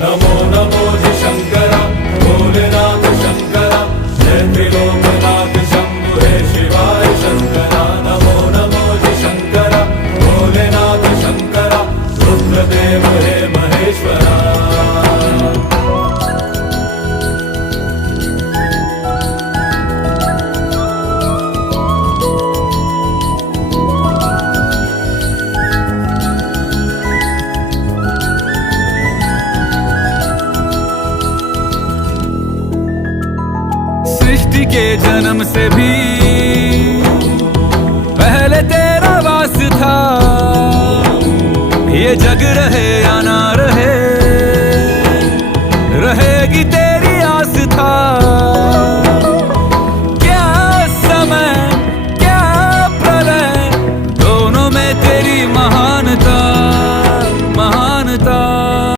नमो नमो जी शंकरा भोलेनाथ शंकरा जय त्रिलोकनाथ शंभु हे शिवाय शंकरा नमो नमो जी शंकरा भोलेनाथ शंकरा रुद्रदेव हे महेश्वरा। सृष्टि के जन्म से भी पहले तेरा वास था, ये जग रहे